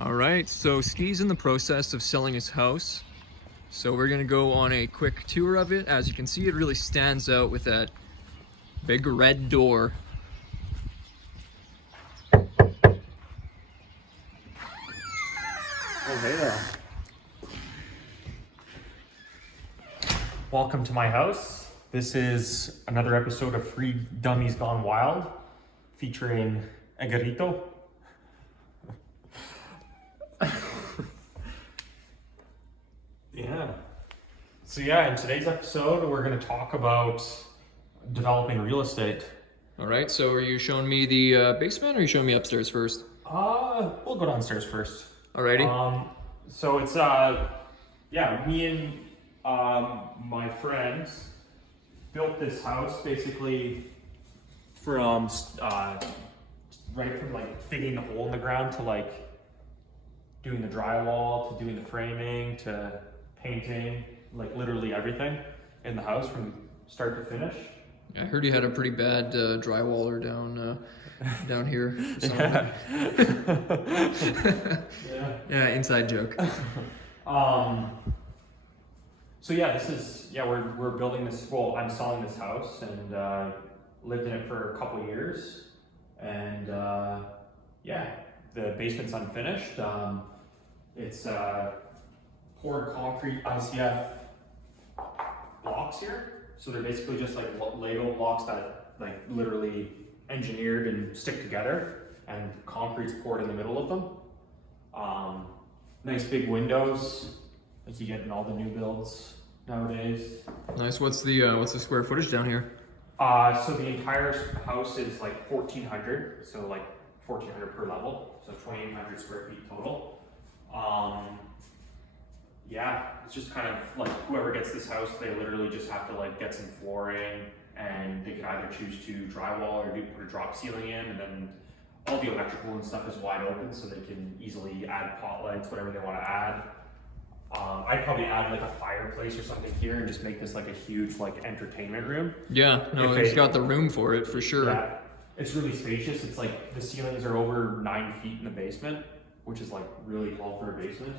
All right, so Ski's in the process of selling his house. So we're gonna go on a quick tour of it. As you can see, it really stands out with that big red door. Oh, hey there. Welcome to my house. This is another episode of Freedummies Gone Wild, featuring Edgarito. Yeah. So in today's episode, we're going to talk about developing real estate. All right, so are you showing me the basement or are you showing me upstairs first? We'll go downstairs first. Alrighty. So it's, me and my friends built this house basically from, right from like digging the hole in the ground to like doing the drywall, to doing the framing, to painting, like literally everything in the house from start to finish. I heard you had a pretty bad drywaller down here. Yeah. Yeah, inside joke. So this is, we're building this, well, I'm selling this house and lived in it for a couple years. And the basement's unfinished. It's poured concrete ICF blocks here. So they're basically just like Lego blocks that like literally engineered and stick together, and concrete's poured in the middle of them. Nice big windows like you get in all the new builds nowadays. Nice. What's the square footage down here? So the entire house is like 1,400, so like 1,400 per level, so 2,800 square feet total. It's just kind of like whoever gets this house, they literally just have to like get some flooring, and they can either choose to drywall or put a drop ceiling in, and then all the electrical and stuff is wide open, so they can easily add pot lights, whatever they want to add. I'd probably add like a fireplace or something here and just make this like a huge like entertainment room. Yeah, no, it's got the room for it for sure. Yeah, it's really spacious. It's like the ceilings are over 9 feet in the basement, which is like really tall for a basement.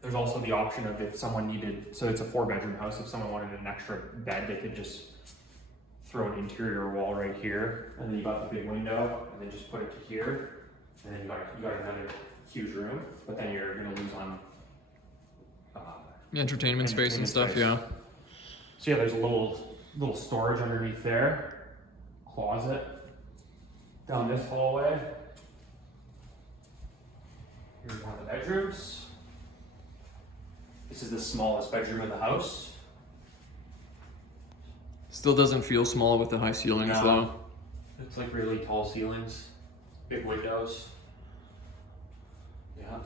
There's also the option of if someone needed, so it's a 4-bedroom house, if someone wanted an extra bed, they could just throw an interior wall right here, and then you got the big window, and then just put it to here, and then you got another huge room, but then you're gonna lose on entertainment space and stuff. Yeah. So there's a little storage underneath there, closet down this hallway. Here's one of the bedrooms. This is the smallest bedroom in the house. Still doesn't feel small with the high ceilings though. It's like really tall ceilings, big windows. Yeah.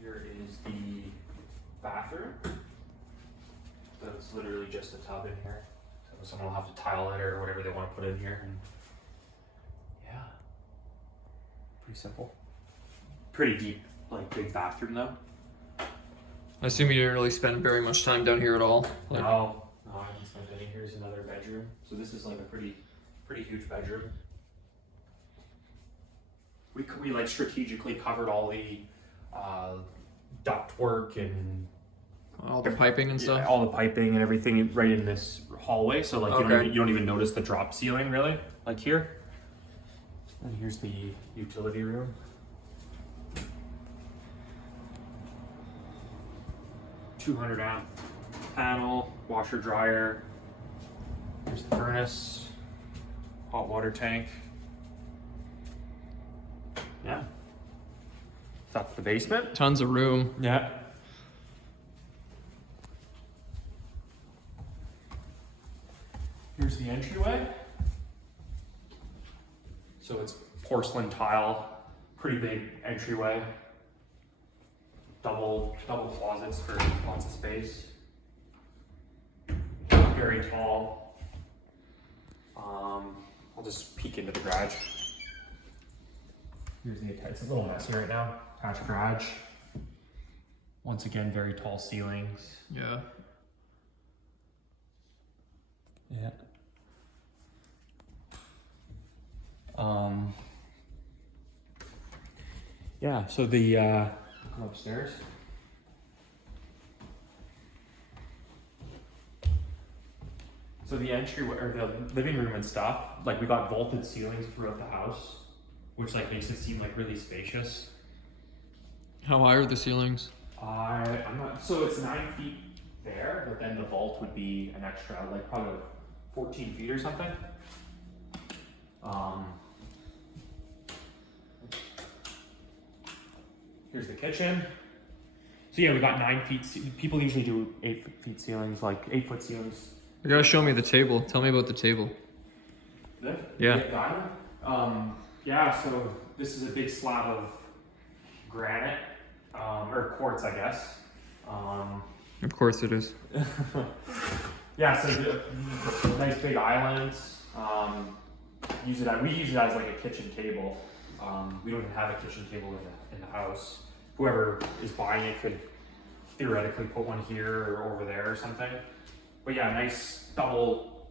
Here is the bathroom. So it's literally just a tub in here. So someone will have to tile it or whatever they want to put in here. And pretty simple. Pretty deep, like big bathroom though. I assume you didn't really spend very much time down here at all. No, I haven't spent any. Here's another bedroom. So this is like a pretty huge bedroom. We like strategically covered all the duct work and all the piping and stuff. All the piping and everything right in this hallway. So like you don't even notice the drop ceiling really, like here. And here's the utility room. $200-amp panel, washer dryer. Here's the furnace, hot water tank. Yeah. That's the basement. Tons of room. Yeah. Here's the entryway. So it's porcelain tile, pretty big entryway. Double closets for lots of space. Very tall. I'll just peek into the garage. Here's the attached. It's a little messy right now. Attached garage. Once again, very tall ceilings. Yeah. Yeah. Yeah, so the come upstairs. So the entry or the living room and stuff, like we got vaulted ceilings throughout the house, which like makes it seem like really spacious. How high are the ceilings? I'm not. So it's 9 feet there, but then the vault would be an extra, like probably 14 feet or something. Here's the kitchen. So yeah, we got 9 feet. People usually do 8 feet ceilings, like 8-foot ceilings. You gotta show me the table. Tell me about the table. This? Yeah. Yeah, so this is a big slab of granite, or quartz, I guess. Of course it is. Yeah, so nice big islands. We use it as like a kitchen table. We don't even have a kitchen table in the house. Whoever is buying it could theoretically put one here or over there or something. But yeah, nice double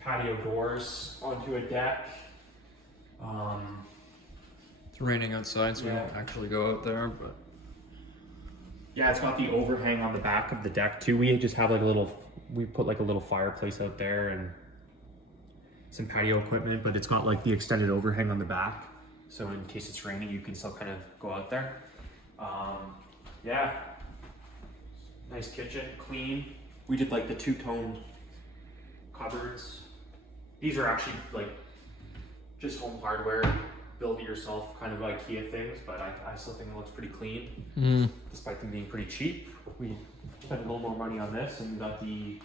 patio doors onto a deck. It's raining outside, so we don't actually go out there, but Yeah, it's got the overhang on the back of the deck too. We just have like we put like a little fireplace out there and some patio equipment, but it's got like the extended overhang on the back. So in case it's raining, you can still kind of go out there. Yeah, nice kitchen, clean. We did like the two-tone cupboards. These are actually like just home hardware, build it yourself kind of IKEA things, but I still think it looks pretty clean, despite them being pretty cheap. We spent a little more money on this, and we got the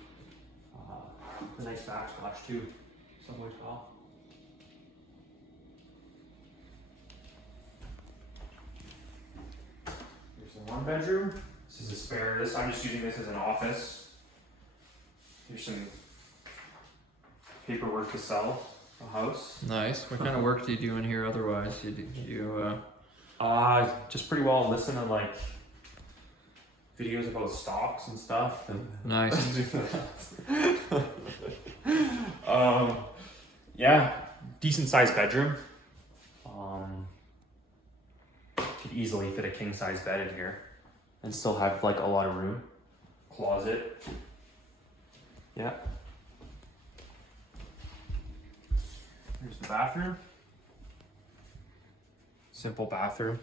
nice backsplash too, somewhere as well. Here's the one bedroom. This is a spare. I'm just using this as an office. Here's some paperwork to sell a house. nice. What kind of work do you do in here otherwise? Just pretty well listen to like videos about stocks and stuff. And Nice. Yeah, decent sized bedroom. Could easily fit a king size bed in here and still have like a lot of room. Closet. Yeah. Here's the bathroom. Simple bathroom.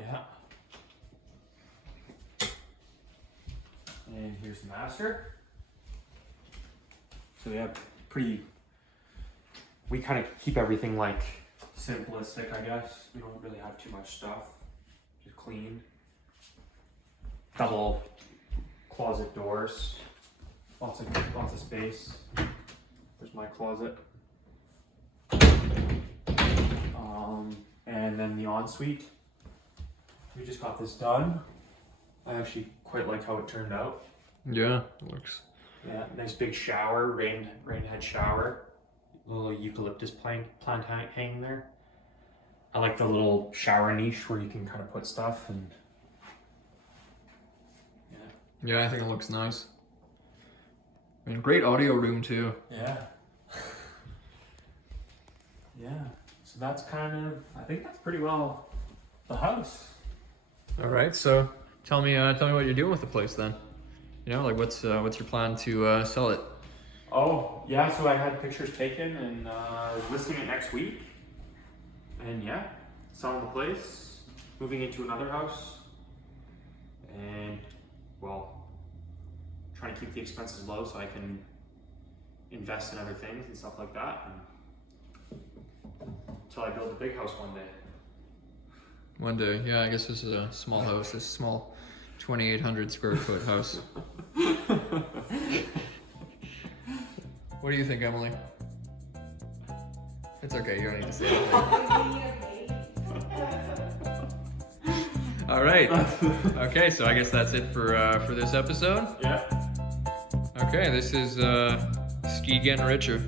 Yeah. And here's the master. So yeah, we kind of keep everything like simplistic, I guess. We don't really have too much stuff. Just clean. Double closet doors. Lots of space. There's my closet. And then the ensuite. We just got this done. I actually quite like how it turned out. Yeah, it looks. Yeah, nice big shower, rain head shower. Little eucalyptus plant hanging there. I like the little shower niche where you can kind of put stuff and. Yeah, I think it looks nice. I mean, great audio room too. Yeah. Yeah. So that's kind of. I think that's pretty well the house. All right, so tell me what you're doing with the place then. You know, like what's your plan to sell it? Oh yeah, so I had pictures taken and listing it next week. And yeah, selling the place, moving into another house, and well, trying to keep the expenses low so I can invest in other things and stuff like that. Until I build a big house one day. One day, yeah. I guess this is a small house. This small, 2,800 square foot house. What do you think, Emily? It's okay. You don't need to say anything. All right. Okay, so I guess that's it for this episode. Yeah. Okay, this is Ski Getting Richer.